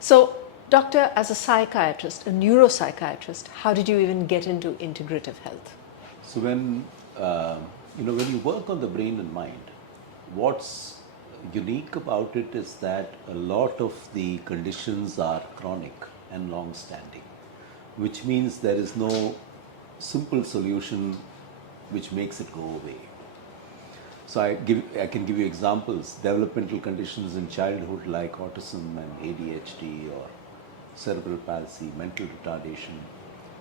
So, doctor, as a psychiatrist, a neuropsychiatrist, how did you even get into integrative health? So when you work on the brain and mind, what's unique about it is that a lot of the conditions are chronic and long-standing, which means there is no simple solution which makes it go away. So I can give you examples. Developmental conditions in childhood like autism and ADHD or cerebral palsy, mental retardation,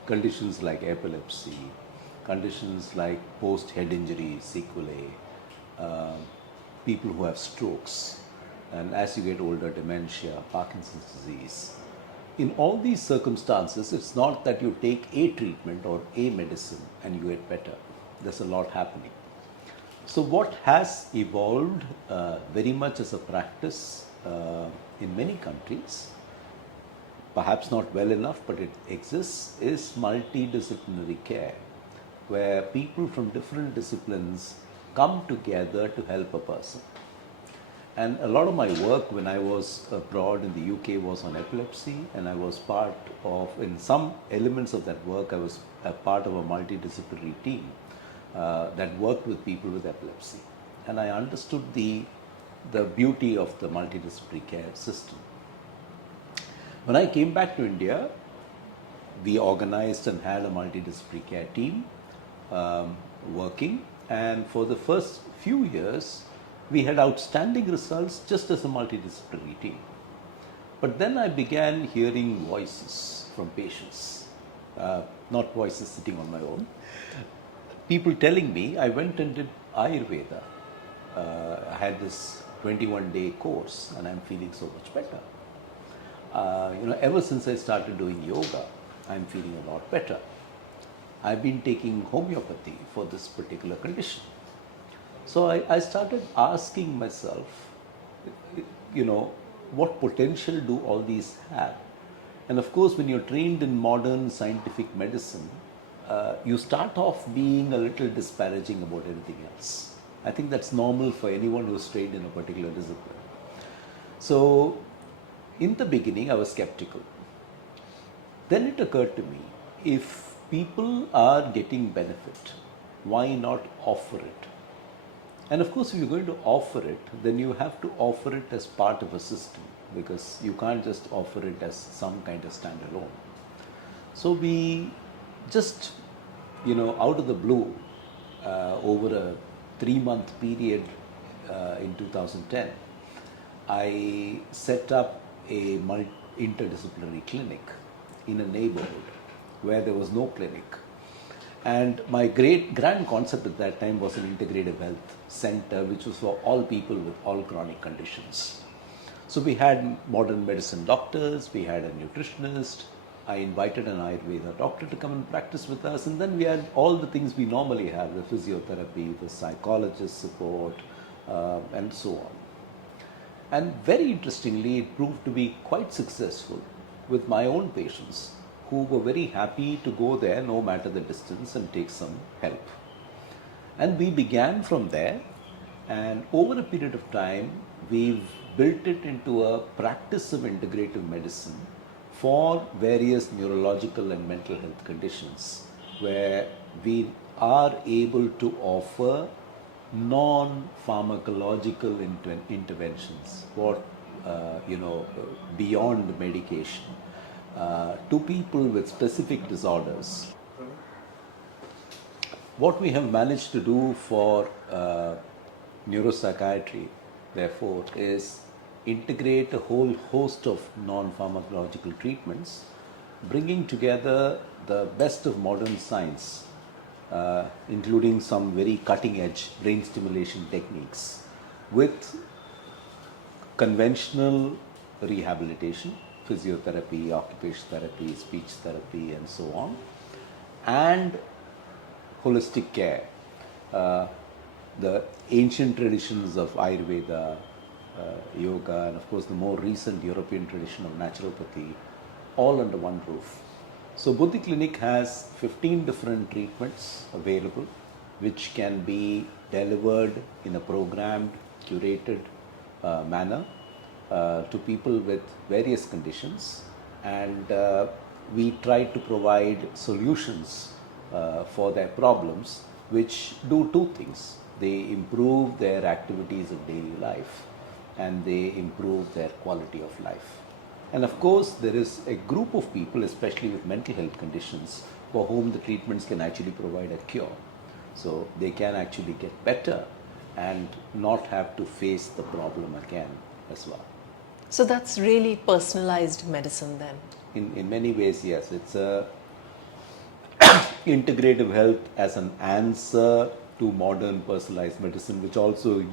conditions like epilepsy, conditions like post-head injury, sequelae, people who have strokes, and as you get older, dementia, Parkinson's disease. In all these circumstances, it's not that you take a treatment or a medicine and you get better. There's a lot happening. So what has evolved very much as a practice in many countries, perhaps not well enough, but it exists, is multidisciplinary care, where people from different disciplines come together to help a person. And a lot of my work when I was abroad in the UK was on epilepsy, and I was part of, in some elements of that work, I was a part of a multidisciplinary team that worked with people with epilepsy. And I understood the beauty of the multidisciplinary care system. When I came back to India, we organized and had a multidisciplinary care team working, and for the first few years, we had outstanding results just as a multidisciplinary team. But then I began hearing voices from patients, not voices sitting on my own, people telling me. I went and did Ayurveda. I had this 21-day course and I'm feeling so much better. Ever since I started doing yoga, I'm feeling a lot better. I've been taking homeopathy for this particular condition. So I started asking myself, what potential do all these have? And of course, when you're trained in modern scientific medicine, you start off being a little disparaging about anything else. I think that's normal for anyone who's trained in a particular discipline. So in the beginning, I was skeptical. Then it occurred to me, if people are getting benefit, why not offer it? And of course, if you're going to offer it, then you have to offer it as part of a system, because you can't just offer it as some kind of standalone. So we just, out of the blue, over a 3-month period in 2010, I set up a interdisciplinary clinic in a neighborhood where there was no clinic. And my grand concept at that time was an integrative health center, which was for all people with all chronic conditions. So we had modern medicine doctors, we had a nutritionist, I invited an Ayurveda doctor to come and practice with us, and then we had all the things we normally have, the physiotherapy, the psychologist support, and so on. And very interestingly, it proved to be quite successful with my own patients, who were very happy to go there no matter the distance and take some help. And we began from there, and over a period of time, we've built it into a practice of integrative medicine for various neurological and mental health conditions, where we are able to offer non-pharmacological interventions, beyond medication, to people with specific disorders. What we have managed to do for neuropsychiatry, therefore, is integrate a whole host of non-pharmacological treatments, bringing together the best of modern science, including some very cutting-edge brain stimulation techniques, with conventional rehabilitation, physiotherapy, occupational therapy, speech therapy, and so on, and holistic care. The ancient traditions of Ayurveda, yoga, and of course the more recent European tradition of naturopathy, all under one roof. So Buddhi Clinic has 15 different treatments available, which can be delivered in a programmed, curated manner to people with various conditions, and we try to provide solutions for their problems, which do two things. They improve their activities of daily life and they improve their quality of life. And of course, there is a group of people, especially with mental health conditions, for whom the treatments can actually provide a cure. So they can actually get better and not have to face the problem again as well. So that's really personalized medicine then. In many ways, yes, it's a integrative health as an answer to modern personalized medicine, which also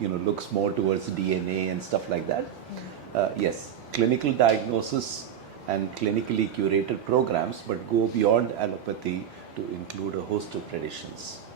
looks more towards DNA and stuff like that. Yes, clinical diagnosis and clinically curated programs, but go beyond allopathy to include a host of traditions.